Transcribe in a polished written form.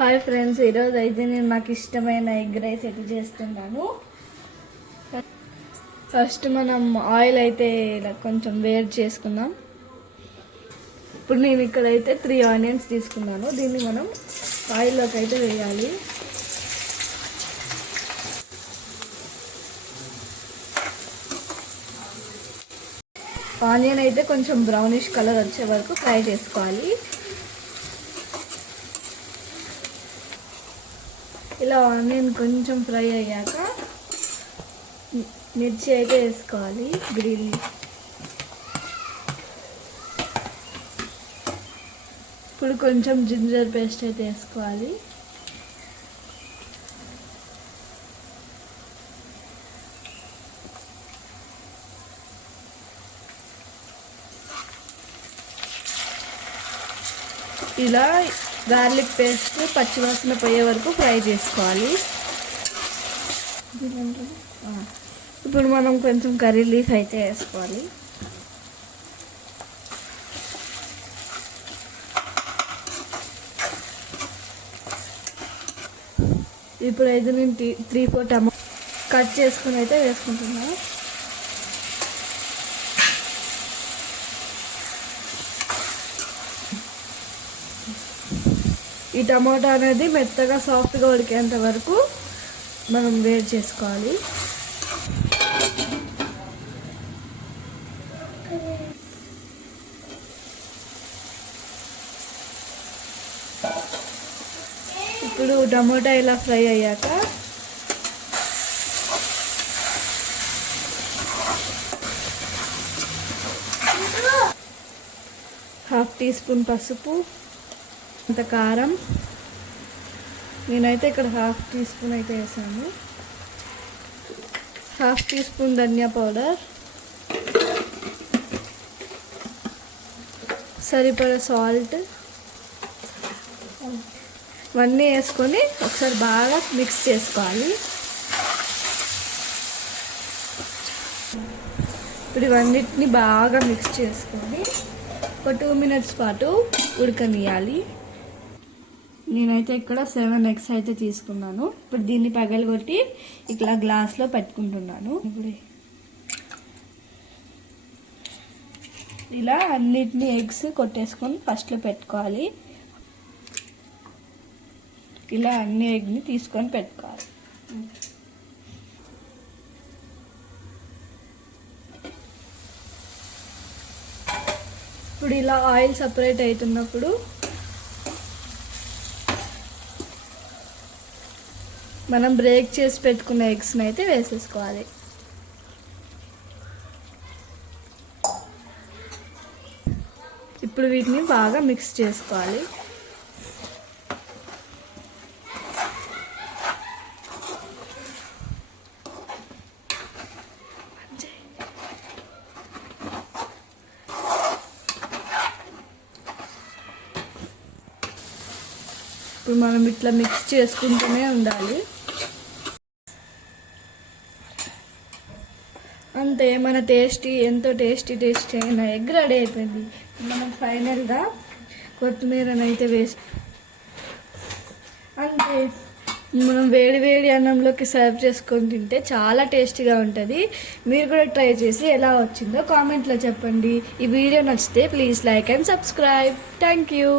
Hi friends, ఈరోజు అయితే నేను నాకు ఇష్టమైన ఎగ్ రైస్ అయితే చేస్తున్నాను. ఫస్ట్ మనం ఆయిల్ అయితే ఇలా కొంచెం వేడి చేసుకుందాం. ఇప్పుడు నేను ఇక్కడైతే 3 ఆనియన్స్ తీసుకున్నాను. దీన్ని మనం ఆయిల్లోకి అయితే వేయాలి. ఆనియన్ అయితే కొంచెం బ్రౌనిష్ కలర్ వచ్చే వరకు ఫ్రై చేసుకోవాలి. ఇలా ఆనియన్ కొంచెం ఫ్రై అయ్యాక మిర్చి అయితే వేసుకోవాలి. గ్రీన్ ఇప్పుడు కొంచెం జింజర్ పేస్ట్ అయితే వేసుకోవాలి. ఇలా గార్లిక్ పేస్ట్ పచ్చివాసన పోయే వరకు ఫ్రై చేసుకోవాలి. ఇప్పుడు మనం కొంచెం కర్రీ లీఫ్ అయితే వేసుకోవాలి. ఇప్పుడైతే నేను 3-4 టమాటా కట్ చేసుకుని అయితే వేసుకుంటున్నాను. ఈ టమాటా అనేది మెత్తగా సాఫ్ట్గా ఉడికేంత వరకు మనం వేడి చేసుకోవాలి. ఇప్పుడు టమాటా ఇలా ఫ్రై అయ్యాక ½ టీ స్పూన్ పసుపు, అంత కారం, నేనైతే ఇక్కడ ½ టీ స్పూన్ అయితే వేసాను. ½ టీ స్పూన్ ధనియా పౌడర్, సరిపడా సాల్ట్, ఇవన్నీ వేసుకొని ఒకసారి బాగా మిక్స్ చేసుకోవాలి. ఇప్పుడు ఇవన్నిటిని బాగా మిక్స్ చేసుకొని ఒక 2 మినిట్స్ పాటు ఉడకనియాలి. నేనైతే ఇక్కడ 7 ఎగ్స్ అయితే తీసుకున్నాను. ఇప్పుడు దీన్ని పగలగొట్టి ఇట్లా గ్లాస్లో పెట్టుకుంటున్నాను. ఇప్పుడు ఇలా అన్నిటినీ ఎగ్స్ కొట్టేసుకొని ఫస్ట్లో పెట్టుకోవాలి. ఇలా అన్ని ఎగ్ని తీసుకొని పెట్టుకోవాలి. ఇప్పుడు ఇలా ఆయిల్ సపరేట్ అవుతున్నప్పుడు మనం బ్రేక్ చేసి పెట్టుకున్న ఎగ్స్ని అయితే వేసేసుకోవాలి. ఇప్పుడు వీటిని బాగా మిక్స్ చేసుకోవాలి. ఇప్పుడు మనం ఇట్లా మిక్స్ చేసుకుంటూనే ఉండాలి. అంతే, మన ఎంతో టేస్టీ అయిన ఎగ్ రెడీ అయిపోయింది. మనం ఫైనల్గా కొత్తిమీరని అయితే అంతే, మనం వేడి అన్నంలోకి సర్వ్ చేసుకొని తింటే చాలా టేస్టీగా ఉంటుంది. మీరు కూడా ట్రై చేసి ఎలా వచ్చిందో కామెంట్లో చెప్పండి. ఈ వీడియో నచ్చితే please like and subscribe. Thank you.